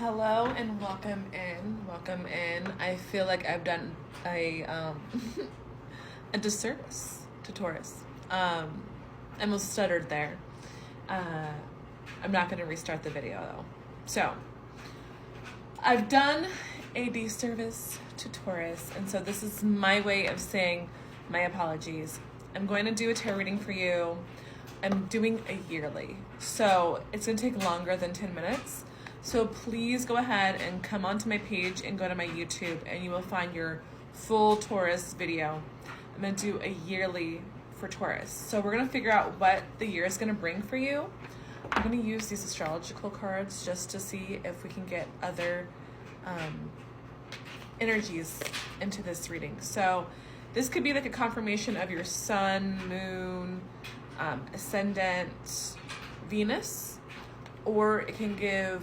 Hello and welcome in. Welcome in. I feel like I've done a a disservice to Taurus. I almost stuttered there. I'm not going to restart the video though. So I've done a disservice to Taurus, and so this is my way of saying my apologies. I'm going to do a tarot reading for you. I'm doing a yearly, so it's going to take longer than 10 minutes. So please go ahead and come onto my page and go to my YouTube, and you will find your full Taurus video. I'm going to do a yearly for Taurus. So we're going to figure out what the year is going to bring for you. I'm going to use these astrological cards just to see if we can get other energies into this reading. So this could be like a confirmation of your sun, moon, ascendant, Venus, or it can give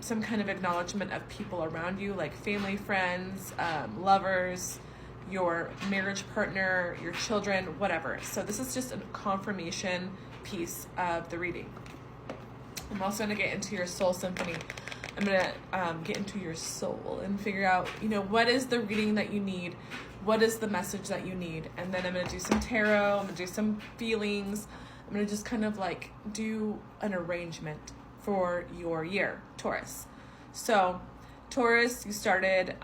some kind of acknowledgement of people around you, like family, friends, lovers, your marriage partner, your children, whatever. So this is just a confirmation piece of the reading. I'm also going to get into your soul symphony. I'm going to get into your soul and figure out, what is the reading that you need? What is the message that you need? And then I'm going to do some tarot. I'm going to do some feelings. I'm going to just kind of like do an arrangement for your year, Taurus. So Taurus, you started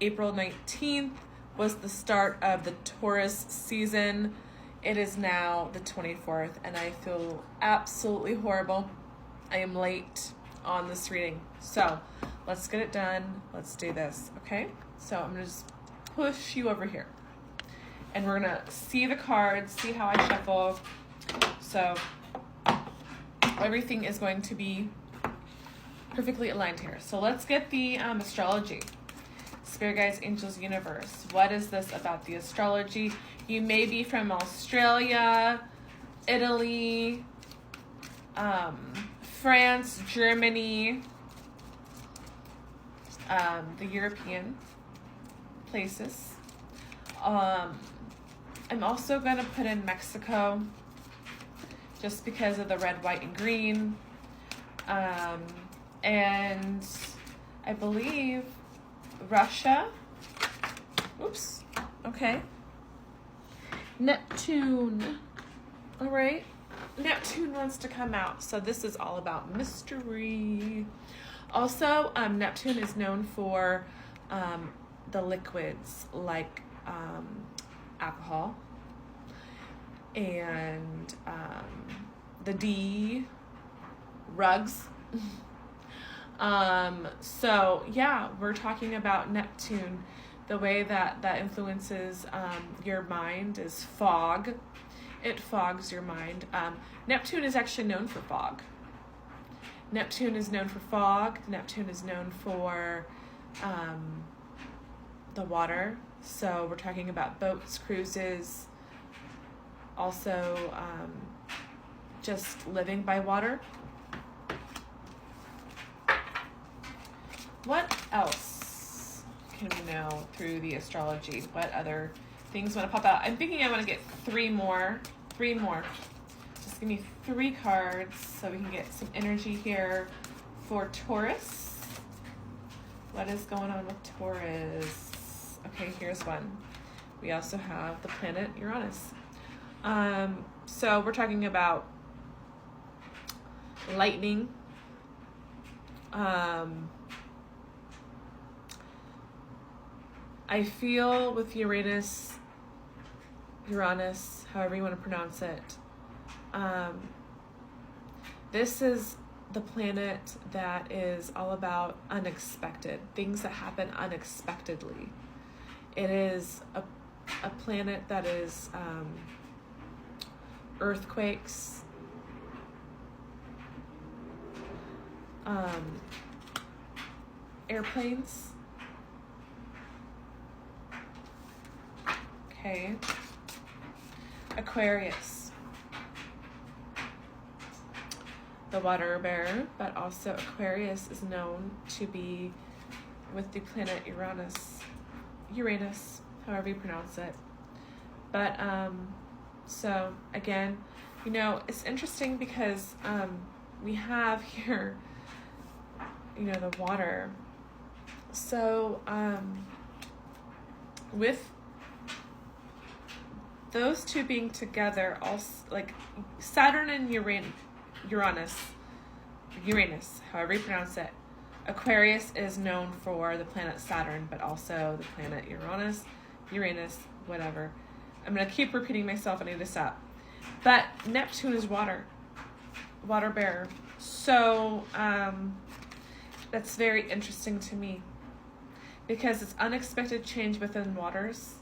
April 19th was the start of the Taurus season. It is now the 24th, and I feel absolutely horrible. I am late on this reading. So let's get it done. Let's do this, okay? So I'm going to just push you over here. And we're going to see the cards, see how I shuffle. So everything is going to be perfectly aligned here. So let's get the astrology. Spirit guides, angels, universe. What is this about the astrology? You may be from Australia, Italy, France, Germany, the European places. I'm also going to put in Mexico just because of the red, white, and green. And I believe Russia. Oops. Okay. Neptune. All right. Neptune wants to come out. So this is all about mystery. Also, Neptune is known for the liquids like alcohol and the D, rugs. So yeah, we're talking about Neptune. The way that influences your mind is fog. It fogs your mind. Neptune is actually known for fog. Neptune is known for fog. Neptune is known for the water. So we're talking about boats, cruises, also just living by water. What else can we know through the astrology? What other things want to pop out? I'm thinking I want to get three more. Just give me 3 cards so we can get some energy here for Taurus. What is going on with Taurus? Okay, here's one. We also have the planet Uranus. So we're talking about lightning. I feel with Uranus, however you want to pronounce it, this is the planet that is all about unexpected, things that happen unexpectedly. It is a planet that is earthquakes, airplanes. Okay. Aquarius, the water bearer, but also Aquarius is known to be with the planet Uranus, however you pronounce it. But so again, it's interesting because we have here you know, the water. So, with those two being together, also, like Saturn and Uranus, however you pronounce it. Aquarius is known for the planet Saturn, but also the planet Uranus, whatever. I'm going to keep repeating myself. I need to stop. But Neptune is water bearer. So that's very interesting to me because it's unexpected change within waters,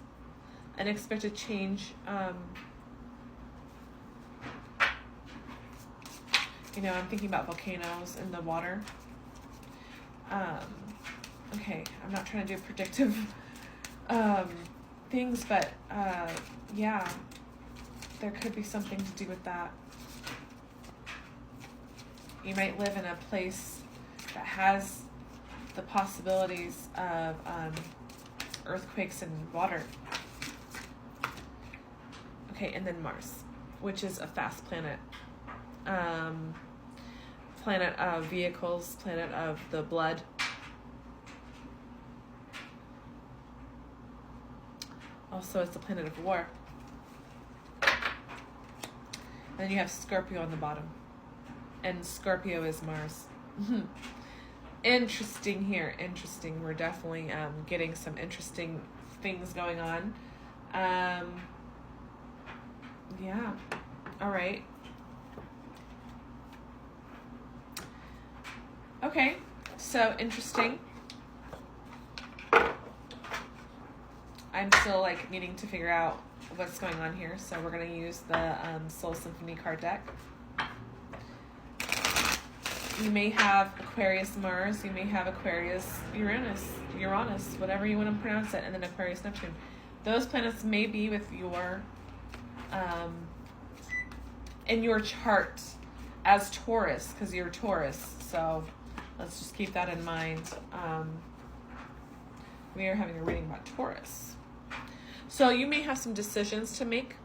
unexpected change. You know, I'm thinking about volcanoes in the water. Okay, I'm not trying to do predictive things, but yeah, there could be something to do with that. You might live in a place that has the possibilities of earthquakes and water. Okay, and then Mars, which is a fast planet. Planet of vehicles, planet of the blood. Also, it's the planet of war. And then you have Scorpio on the bottom. And Scorpio is Mars. Interesting here. Interesting. We're definitely getting some interesting things going on. Yeah. All right. Okay. So interesting. I'm still like needing to figure out what's going on here. So we're going to use the Soul Symphony card deck. You may have Aquarius Mars, you may have Aquarius Uranus, whatever you want to pronounce it, and then Aquarius Neptune. Those planets may be with your, in your chart as Taurus, because you're Taurus. So let's just keep that in mind. We are having a reading about Taurus. So you may have some decisions to make.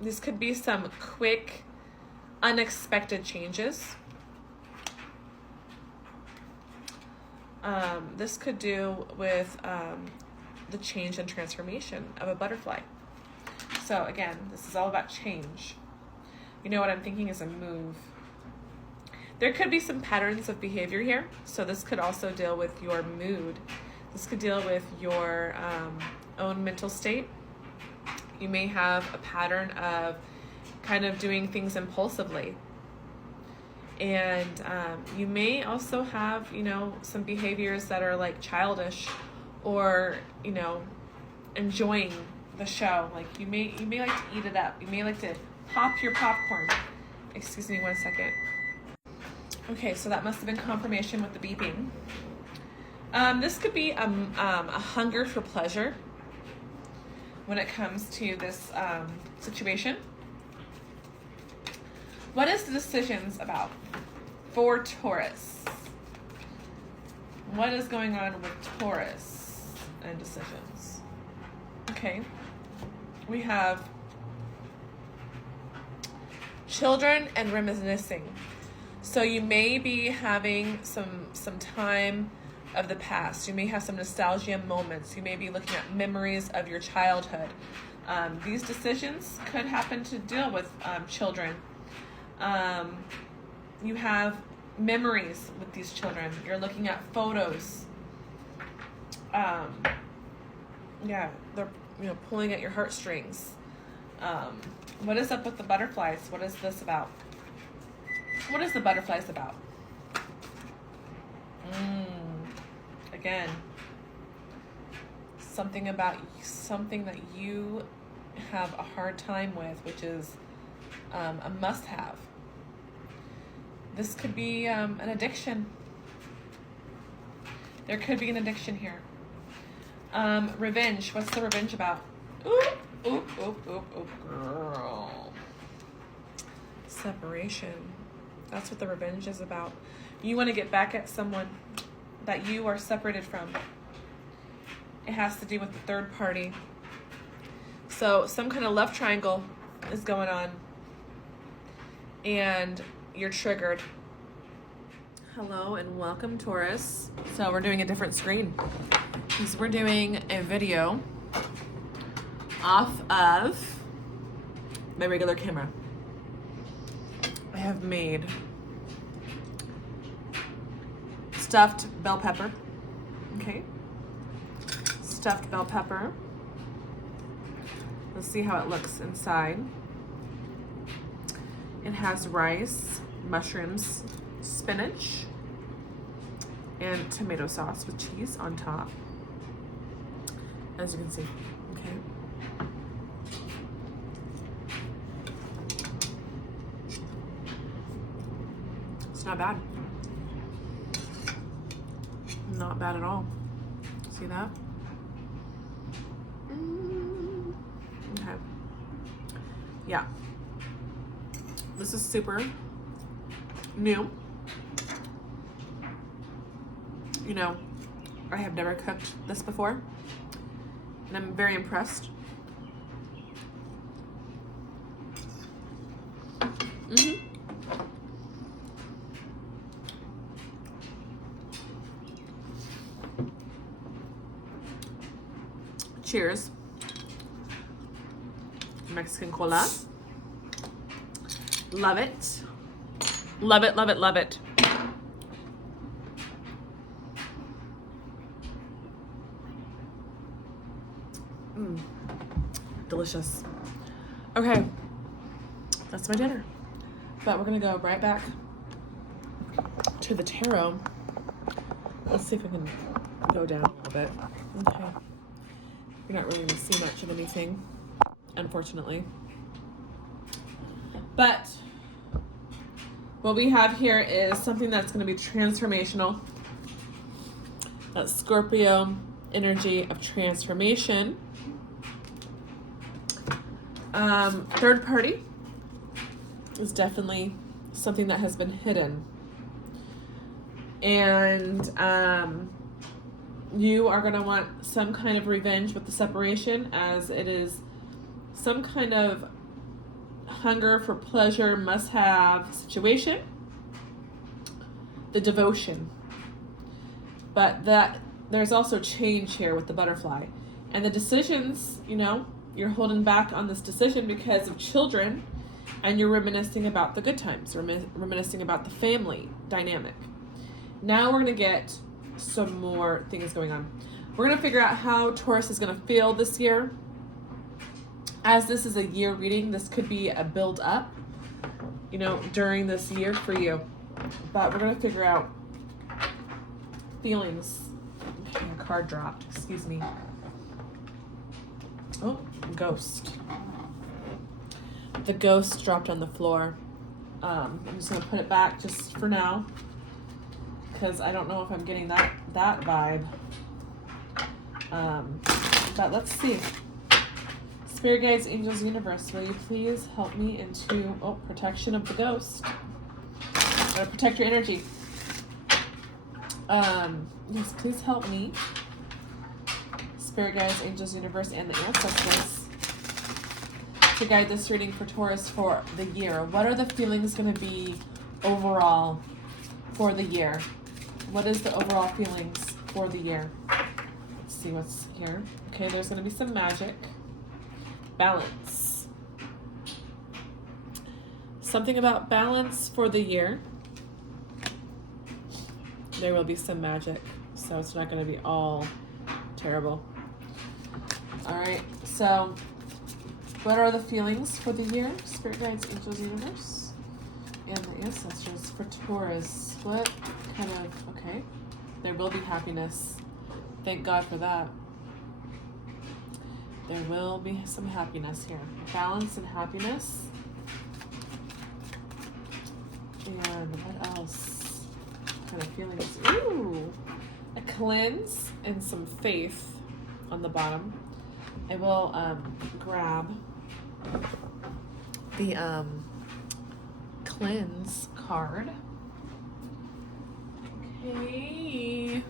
These could be some quick, unexpected changes. This could do with the change and transformation of a butterfly. So again, this is all about change. You know what I'm thinking is a move. There could be some patterns of behavior here. So this could also deal with your mood. This could deal with your own mental state. You may have a pattern of kind of doing things impulsively. And you may also have, you know, some behaviors that are like childish or, you know, enjoying the show. Like you may like to eat it up. You may like to pop your popcorn. Excuse me 1 second. Okay, so that must have been confirmation with the beeping. This could be a hunger for pleasure when it comes to this situation. What is the decisions about for Taurus? What is going on with Taurus and decisions? Okay. We have children and reminiscing. So you may be having some time of the past. You may have some nostalgia moments. You may be looking at memories of your childhood. These decisions could happen to deal with children. You have memories with these children. You're looking at photos. Yeah, they're pulling at your heartstrings. What is up with the butterflies? What is this about? What is the butterflies about? Again, something about something that you have a hard time with, which is a must-have. This could be an addiction. There could be an addiction here. Revenge. What's the revenge about? Oop, oop, oop, oop, oop, girl. Separation. That's what the revenge is about. You want to get back at someone that you are separated from. It has to do with the third party. So some kind of love triangle is going on. And you're triggered. Hello and welcome, Taurus. So we're doing a different screen because we're doing a video off of my regular camera. I have made stuffed bell pepper. Okay. Stuffed bell pepper. Let's see how it looks inside. It has rice, mushrooms, spinach, and tomato sauce with cheese on top, as you can see. Okay. It's not bad. Not bad at all. See that? Okay. Yeah. This is super new. You know, I have never cooked this before, and I'm very impressed. Cheers. Mexican cola. Love it. Love it, love it, love it. Delicious. Okay, that's my dinner. But we're gonna go right back to the tarot. Let's see if we can go down a little bit. Okay. You're not really gonna see much of anything, unfortunately. But what we have here is something that's gonna be transformational. That Scorpio energy of transformation. Third party is definitely something that has been hidden. And you are going to want some kind of revenge with the separation, as it is some kind of hunger for pleasure, must-have situation. The devotion. But that there's also change here with the butterfly. And the decisions, you know, you're holding back on this decision because of children, and you're reminiscing about the good times, reminiscing about the family dynamic. Now we're going to get some more things going on. We're going to figure out how Taurus is going to feel this year. As this is a year reading, this could be a build up, you know, during this year for you. But we're going to figure out feelings. Okay, a card dropped. Excuse me. Oh, ghost. The ghost dropped on the floor. I'm just going to put it back just for now, because I don't know if I'm getting that vibe. But let's see. Spirit guides, angels, universe, will you please help me into protection of the ghost? Gotta protect your energy. Yes, please help me. Spirit guides, angels, universe, and the ancestors to guide this reading for Taurus for the year. What are the feelings going to be overall for the year? What is the overall feelings for the year? Let's see what's here. Okay, there's going to be some magic. Balance. Something about balance for the year. There will be some magic, so it's not going to be all terrible. All right, so what are the feelings for the year? Spirit guides, angels, universe, and the ancestors for Taurus. What kind of, okay, there will be happiness. Thank God for that. There will be some happiness here. Balance and happiness. And what else? What kind of feelings? Ooh, a cleanse and some faith on the bottom. I will grab the cleanse card. Okay.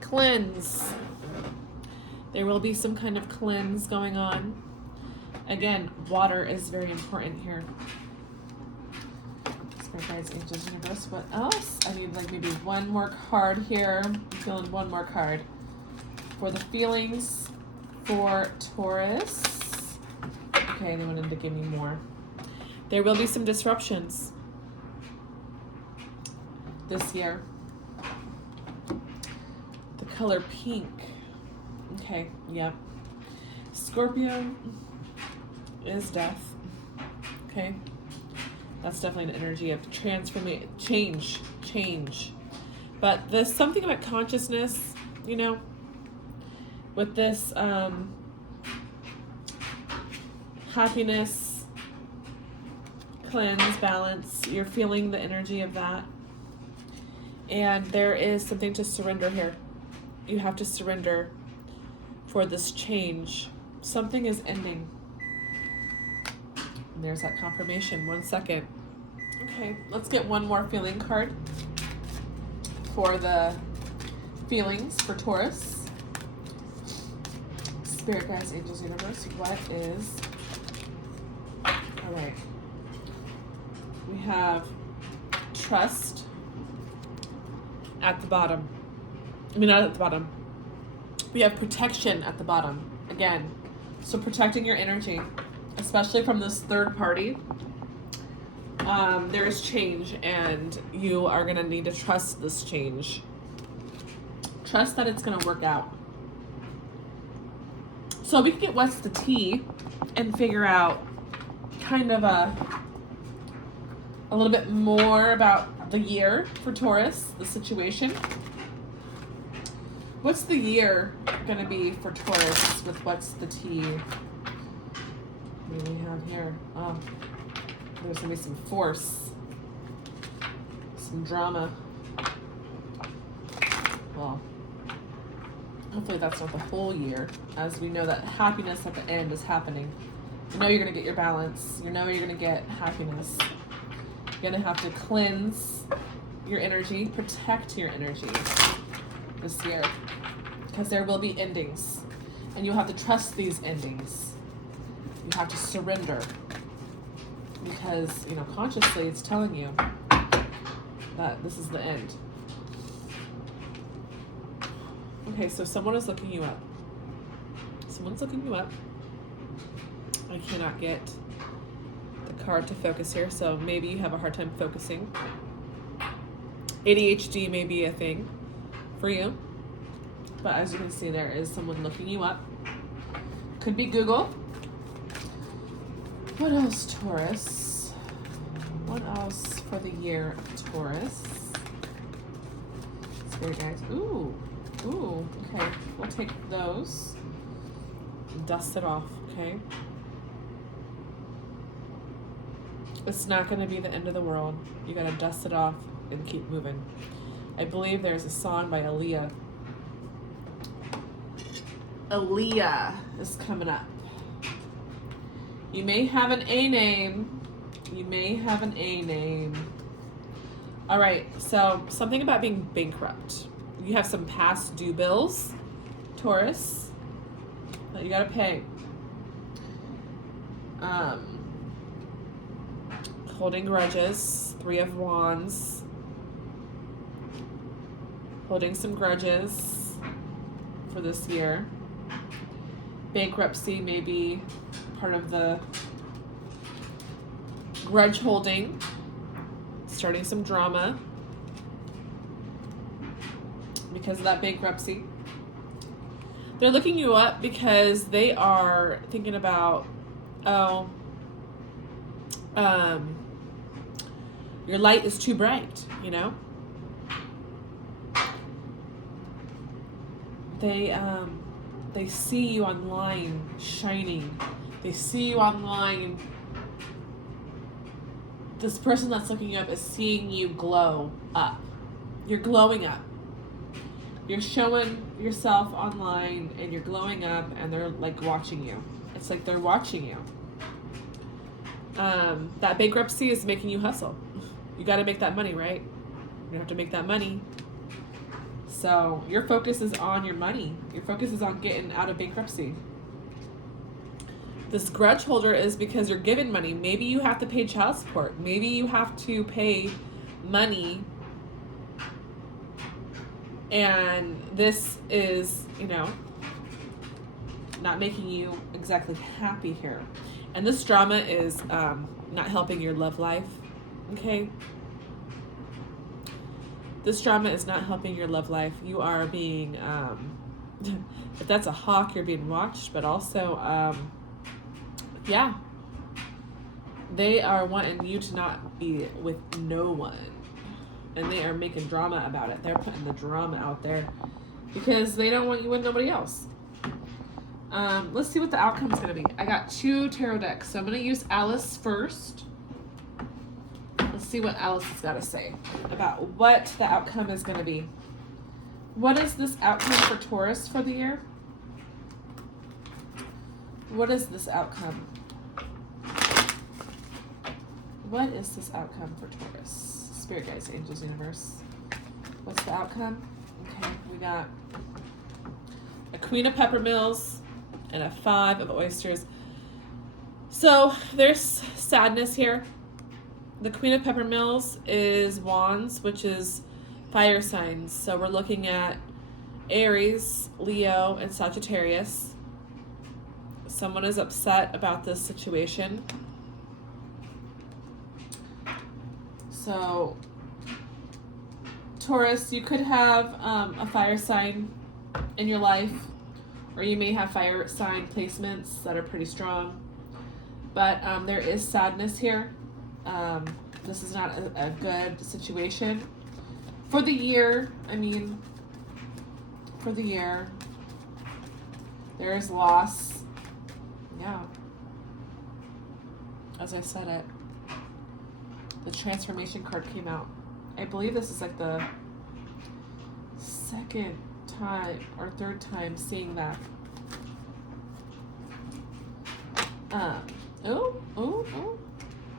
Cleanse. There will be some kind of cleanse going on. Again, water is very important here. Spirit guides, angels, universe. What else? I need like maybe one more card here. I'm feeling one more card for the feelings for Taurus. Okay, they wanted to give me more. There will be some disruptions this year. The color pink. Okay, yep. Scorpio is death. Okay. That's definitely an energy of transformation, change. But there's something about consciousness, you know, with this happiness, cleanse, balance. You're feeling the energy of that. And there is something to surrender here. You have to surrender for this change. Something is ending. And there's that confirmation. 1 second. Okay, let's get one more feeling card for the feelings for Taurus. Spirit guides, angels, universe. What is... All right. We have trust at the bottom. I mean, not at the bottom. We have protection at the bottom. Again, so protecting your energy, especially from this third party. There is change, and you are going to need to trust this change. Trust that it's going to work out. So we can get what's the tea and figure out kind of a little bit more about the year for Taurus, the situation. What's the year going to be for Taurus with what's the tea? What do we have here? Oh, there's going to be some force, some drama. Well, hopefully that's not the whole year, as we know that happiness at the end is happening. You know you're going to get your balance. You know you're going to get happiness. You're going to have to cleanse your energy, protect your energy this year, because there will be endings, and you have to trust these endings. You have to surrender, because, you know, consciously it's telling you that this is the end. Okay, so someone is looking you up. Someone's looking you up. I cannot get the card to focus here, so maybe you have a hard time focusing. ADHD may be a thing for you, but as you can see, there is someone looking you up. Could be Google. What else, Taurus? What else for the year of Taurus? Spirit guides. Ooh, okay. We'll take those. Dust it off, okay? It's not going to be the end of the world. You got to dust it off and keep moving. I believe there's a song by Aaliyah. Aaliyah is coming up. You may have an A name. You may have an A name. All right, so something about being bankrupt. You have some past due bills, Taurus, that you got to pay. Holding grudges, 3 of Wands. Holding some grudges for this year. Bankruptcy may be part of the grudge holding. Starting some drama because of that bankruptcy. They're looking you up because they are thinking about, your light is too bright, you know? They see you online shining. They see you online. This person that's looking you up is seeing you glow up. You're glowing up. You're showing yourself online and you're glowing up, and they're like watching you. It's like they're watching you. That bankruptcy is making you hustle. You got to make that money, right? You have to make that money. So your focus is on your money. Your focus is on getting out of bankruptcy. This grudge holder is because you're given money. Maybe you have to pay child support. Maybe you have to pay money. And this is, not making you exactly happy here. And this drama is not helping your love life. Okay? This drama is not helping your love life. You are being, if that's a hawk, you're being watched, but also, yeah. They are wanting you to not be with no one. And they are making drama about it. They're putting the drama out there because they don't want you with nobody else. Let's see what the outcome is going to be. I got 2 tarot decks, so I'm going to use Alice first. Let's see what Alice has got to say about what the outcome is going to be. What is this outcome for Taurus for the year? What is this outcome? What is this outcome for Taurus? Spirit guides, angels, universe. What's the outcome? Okay, we got a Queen of Peppermills and a 5 of Oysters. So there's sadness here. The Queen of Peppermills is Wands, which is fire signs. So we're looking at Aries, Leo, and Sagittarius. Someone is upset about this situation. So, Taurus, you could have a fire sign in your life, or you may have fire sign placements that are pretty strong. But there is sadness here. This is not a good situation. For the year, there is loss. Yeah. As I said it. The transformation card came out. I believe this is like the second time or third time seeing that.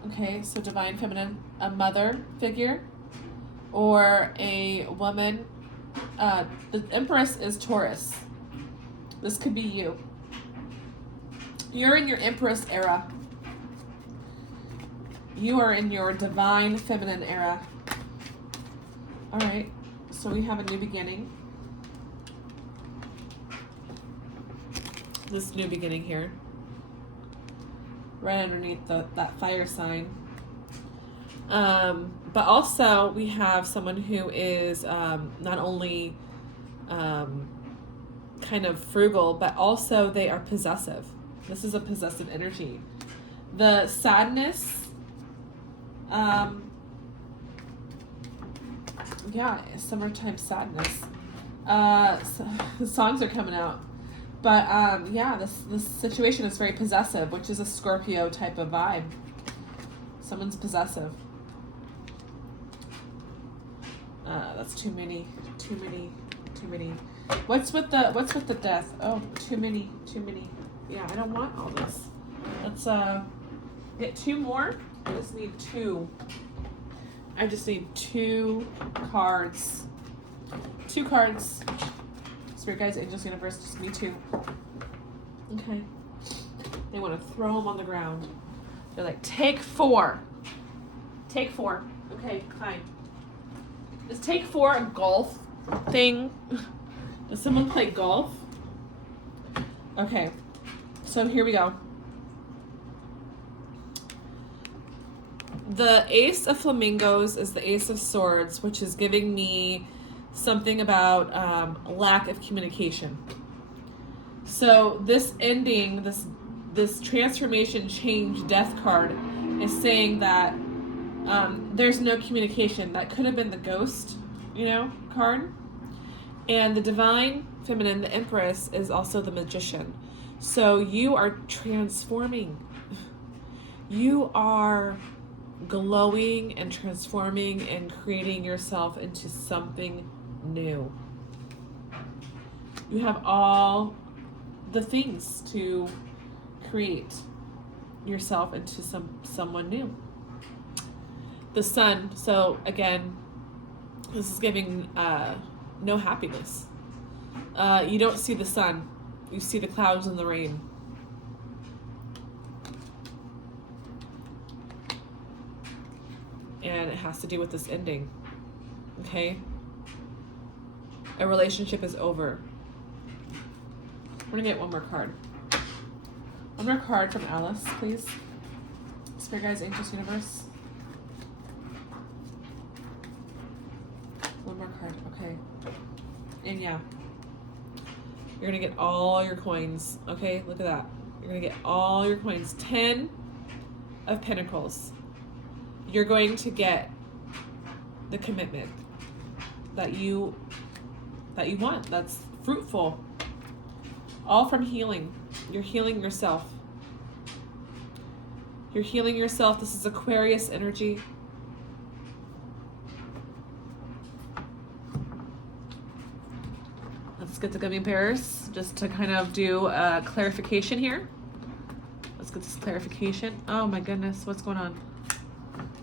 Okay, so divine feminine, a mother figure or a woman. The Empress is Taurus. This could be you. You're in your Empress era. You are in your divine feminine era. All right, so we have a new beginning. This new beginning here. Right underneath that fire sign. But also we have someone who is not only kind of frugal, but also they are possessive. This is a possessive energy. The sadness, summertime sadness. The songs are coming out. But this situation is very possessive, which is a Scorpio type of vibe. Someone's possessive. That's too many. What's with the death? Oh, too many. Yeah, I don't want all this. Let's get 2 more. I just need 2. I just need 2 cards. 2 cards. Spirit guides, angels, universe, just me 2. Okay. They want to throw them on the ground. They're like, take 4. Take 4. Okay, fine. Is take 4 a golf thing? Does someone play golf? Okay. So here we go. The Ace of Flamingos is the Ace of Swords, which is giving me something about lack of communication. So this ending, this transformation, change, death card is saying that there's no communication. That could have been the ghost, card. And the divine feminine, the Empress, is also the magician. So you are transforming. You are glowing and transforming and creating yourself into something new. You have all the things to create yourself into someone new. The sun, so again, this is giving no happiness. You don't see the sun. You see the clouds and the rain. and it has to do with this ending. Okay? A relationship is over. I'm gonna get one more card. One more card from Alice, please. Spirit Guides, Angels, Universe. One more card, okay. And yeah, you're gonna get all your coins, okay? Look at that. You're gonna get all your coins. 10 of Pentacles. You're going to get the commitment that you want, that's fruitful. All from healing. You're healing yourself. You're healing yourself. This is Aquarius energy. Let's get the gummy bears just to kind of do a clarification here. Let's get this clarification. Oh my goodness, what's going on?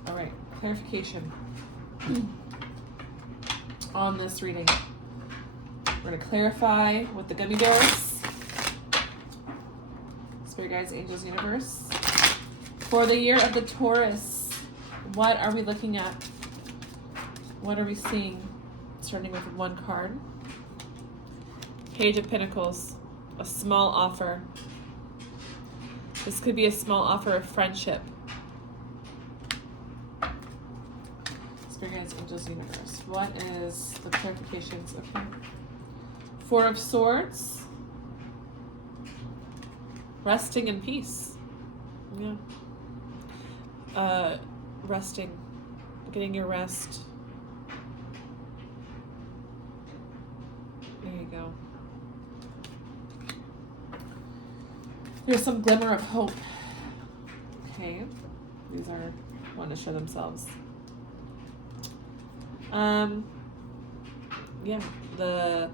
All right, clarification on this reading. We're going to clarify with the gummy bears. Spirit Guides, Angels, Universe. For the year of the Taurus, what are we looking at? What are we seeing? Starting with one card. Page of Pentacles, a small offer. This could be a small offer of friendship. Spirit Guides, Angels, Universe. What is the clarifications? Okay. Four of Swords. Resting in peace. Yeah. Resting. Getting your rest. There you go. There's some glimmer of hope. Okay. These are wanting to show themselves. Yeah, the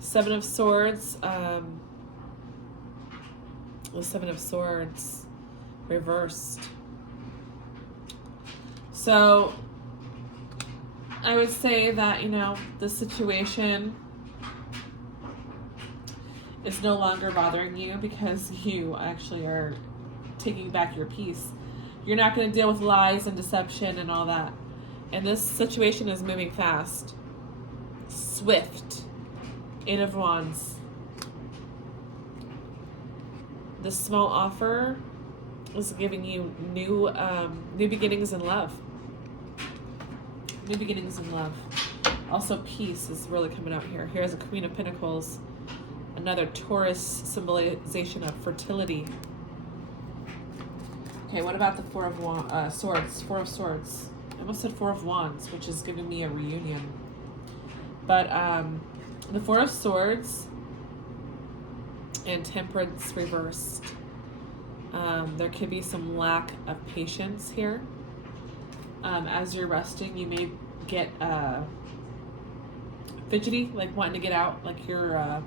Seven of Swords, the Seven of Swords reversed. So I would say that, you know, the situation is no longer bothering you because you actually are taking back your peace. You're not going to deal with lies and deception and all that. And this situation is moving fast. Swift. Eight of Wands. This small offer is giving you new beginnings in love. New beginnings in love. Also, peace is really coming out here. Here's a Queen of Pentacles. Another Taurus symbolization of fertility. Okay, what about the Four of Swords? Four of Swords. I almost said Four of Wands, which is giving me a reunion. But the Four of Swords and Temperance reversed. There could be some lack of patience here. As you're resting, you may get fidgety, like wanting to get out, like you're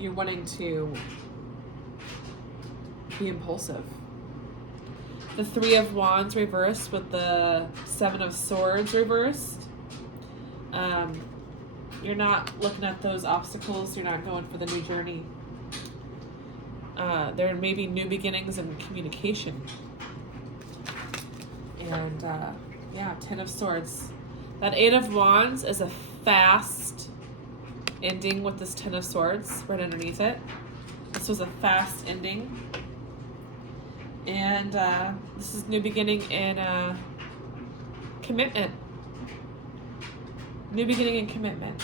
wanting to be impulsive. The Three of Wands reversed with the Seven of Swords reversed. You're not looking at those obstacles. You're not going for the new journey. There may be new beginnings in communication. And yeah, Ten of Swords. That Eight of Wands is a fast ending with this Ten of Swords right underneath it. This was a fast ending. And this is new beginning in commitment. New beginning and commitment.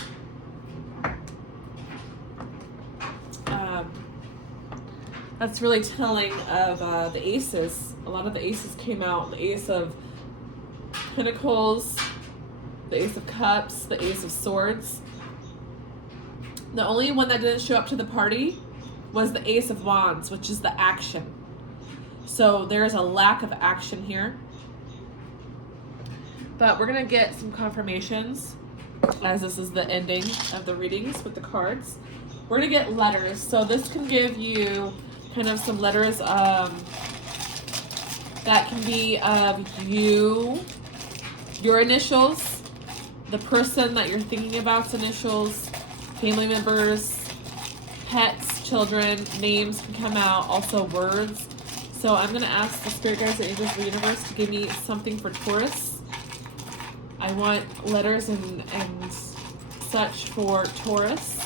That's really telling of the aces. A lot of the aces came out. The Ace of Pentacles, the Ace of Cups, the Ace of Swords. The only one that didn't show up to the party was the Ace of Wands, which is the action. So there's a lack of action here. But we're going to get some confirmations, as this is the ending of the readings with the cards. We're going to get letters. So this can give you kind of some letters that can be of you, your initials, the person that you're thinking about's initials, family members, pets, children, names can come out, also words. So I'm going to ask the Spirit Guides and Angels of the Universe to give me something for Taurus I want letters and such for Taurus.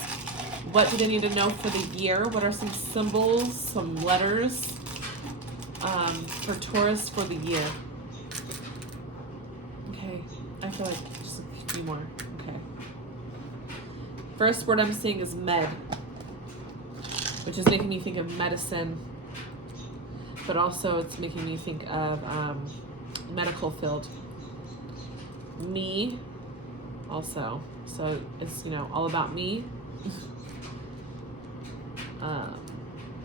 What do they need to know for the year? What are some symbols, some letters for Taurus for the year? Okay, I feel like just a few more. Okay. First word I'm seeing is med, which is making me think of medicine, but also it's making me think of medical field. Me, also. So it's, all about me.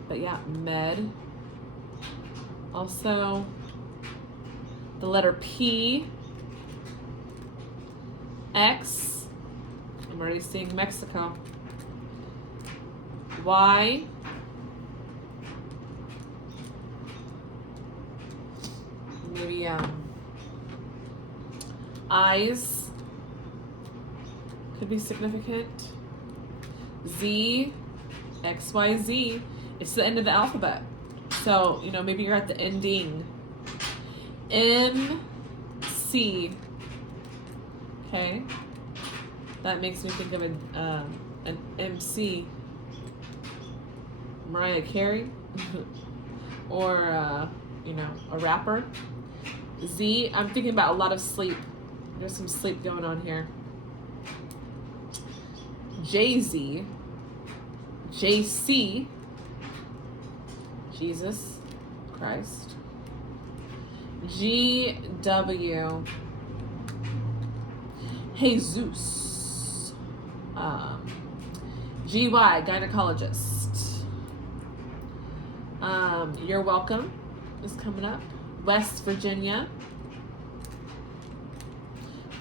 But yeah, med. Also, the letter P, X. I'm already seeing Mexico. Y. Maybe eyes could be significant. Z, X, Y, Z. It's the end of the alphabet. So, maybe you're at the ending. M, C. Okay. That makes me think of an MC. Mariah Carey. Or, a rapper. Z, I'm thinking about a lot of sleep. There's some sleep going on here. Jay-Z. JC. Jesus Christ. GW. Jesus. GY, gynecologist. You're welcome is coming up. West Virginia.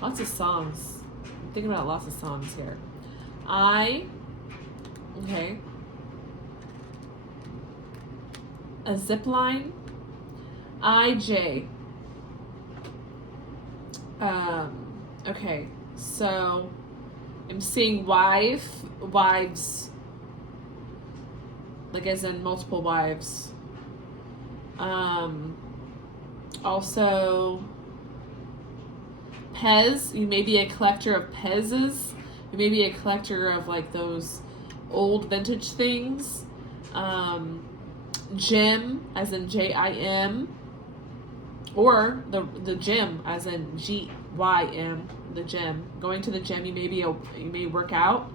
Lots of songs. I'm thinking about lots of songs here. Okay. A zip line. IJ. Okay, so I'm seeing wives, like as in multiple wives. Also, Pez. You may be a collector of Pez's. You may be a collector of like those old vintage things. Gym, as in Jim, or the gym, as in GYM, the gym. Going to the gym, you may work out.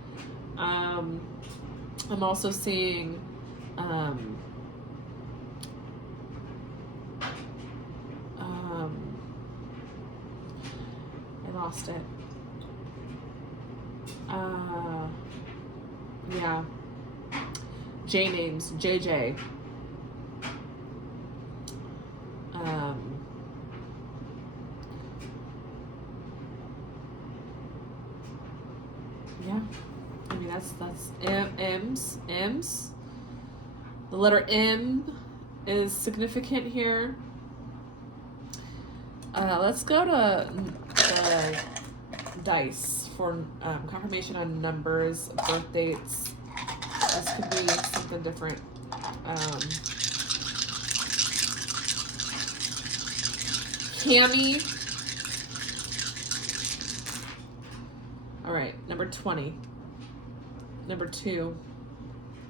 I'm also seeing I lost it. Yeah. J names, JJ. Yeah, I mean that's M's. The letter M is significant here. Let's go to the dice for confirmation on numbers, birth dates. This could be something different. Cami. All right, number 20. Number 2.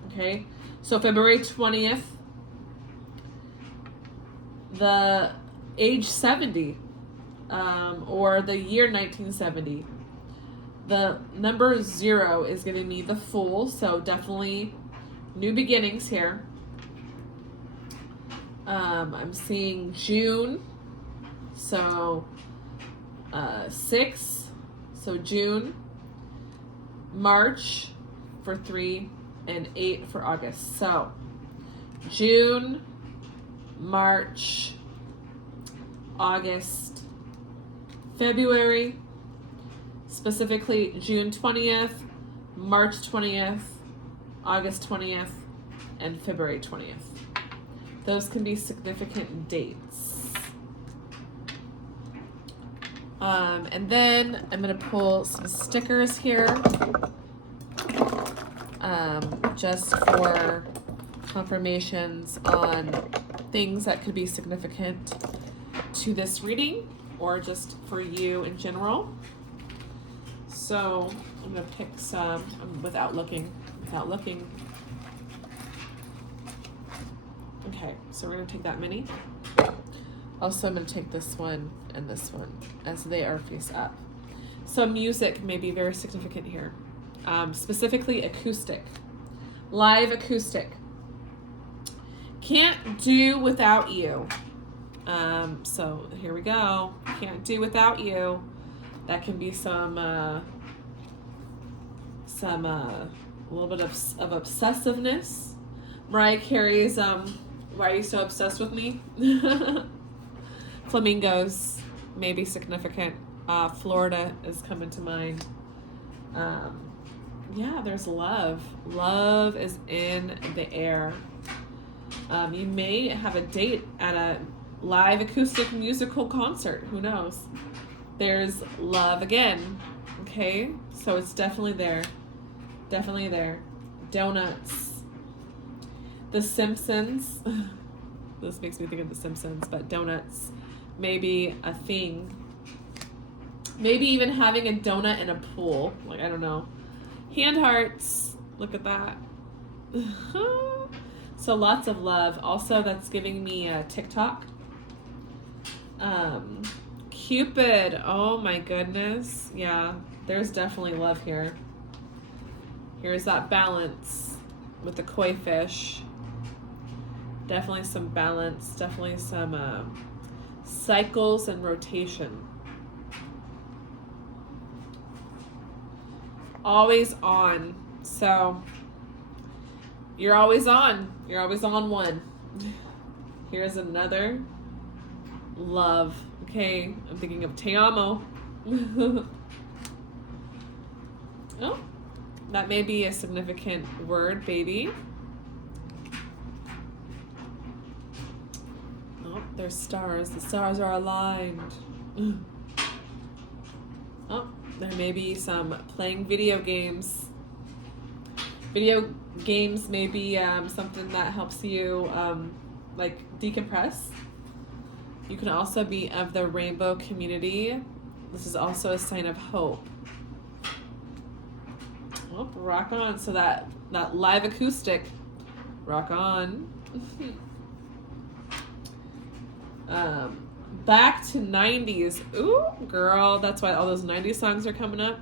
Okay, so February 20th. The age 70, or the year 1970. The number 0 is giving me the Fool, so definitely new beginnings here. I'm seeing June, so 6, so June. March for 3, and 8 for August. So June, March, August, February, specifically June 20th, March 20th, August 20th, and February 20th. Those can be significant dates. And then I'm going to pull some stickers here, just for confirmations on things that could be significant to this reading or just for you in general. So I'm gonna pick some without looking. Okay, so we're gonna take that mini. Also, I'm gonna take this one and this one as they are face up. So music may be very significant here. Specifically acoustic. Live acoustic. Can't do without you. So here we go. Can't do without you. That can be some a little bit of obsessiveness. Mariah Carey's Why Are You So Obsessed With Me? Flamingos may be significant. Florida is coming to mind. Yeah, there's love. Love is in the air. You may have a date at a live acoustic musical concert. Who knows? There's love again. Okay, so it's definitely there. Definitely there. Donuts. The Simpsons. This makes me think of The Simpsons, but donuts may be a thing. Maybe even having a donut in a pool. Like, I don't know. Hand hearts. Look at that. So lots of love. Also, that's giving me a TikTok. Cupid. Oh my goodness. Yeah, there's definitely love here. Here's that balance with the koi fish. Definitely some balance. Definitely some cycles and rotation. Always on. So you're always on. You're always on one. Here's another love. Okay, I'm thinking of te amo. Oh, that may be a significant word, baby. Oh, there's stars. The stars are aligned. Oh, there may be some playing video games. Video games may be something that helps you like decompress. You can also be of the rainbow community. This is also a sign of hope. Oh, rock on. So that live acoustic, rock on. Back to 90s. Ooh, girl, that's why all those 90s songs are coming up.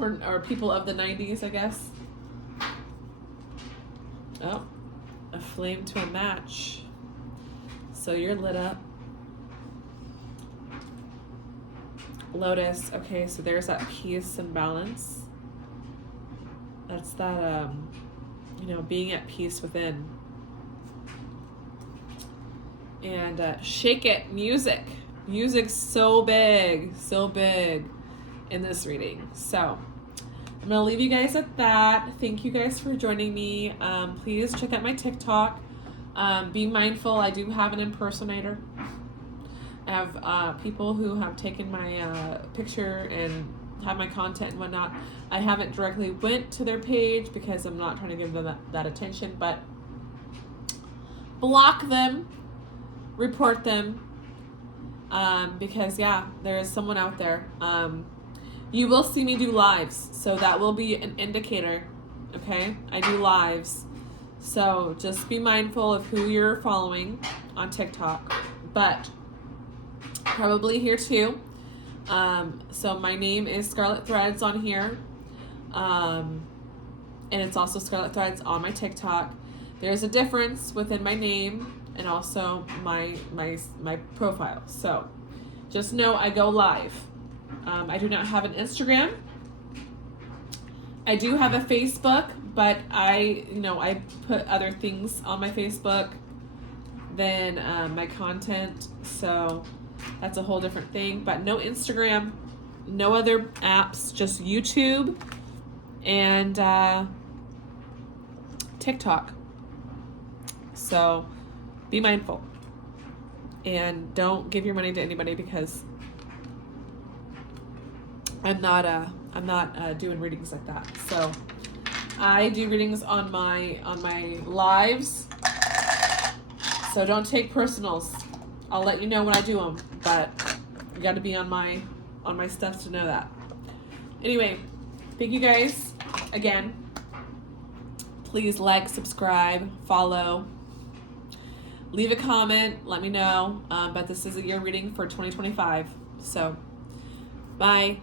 Or people of the 90s, I guess. Oh, a flame to a match. So you're lit up. Lotus. Okay, so there's that peace and balance. That's that, being at peace within. And shake it, music. Music's so big in this reading. So I'm going to leave you guys at that. Thank you guys for joining me. Please check out my TikTok. Be mindful, I do have an impersonator. I have people who have taken my picture and have my content and whatnot. I haven't directly went to their page because I'm not trying to give them that attention, but block them, report them, because yeah, there is someone out there. You will see me do lives, so that will be an indicator. Okay, I do lives, so just be mindful of who you're following on TikTok, but probably here too. So my name is Scarlet Threads on here, and it's also Scarlet Threads on my TikTok. There's a difference within my name and also my profile. So just know I go live. I do not have an Instagram. I do have a Facebook, but I put other things on my Facebook than my content. So that's a whole different thing. But no Instagram, no other apps, just YouTube and TikTok. So be mindful. And don't give your money to anybody because I'm not doing readings like that. So I do readings on my lives. So don't take personals. I'll let you know when I do them, but you got to be on my stuff to know that. Anyway, thank you guys again. Please like, subscribe, follow, leave a comment. Let me know. But this is a year reading for 2025. So, bye.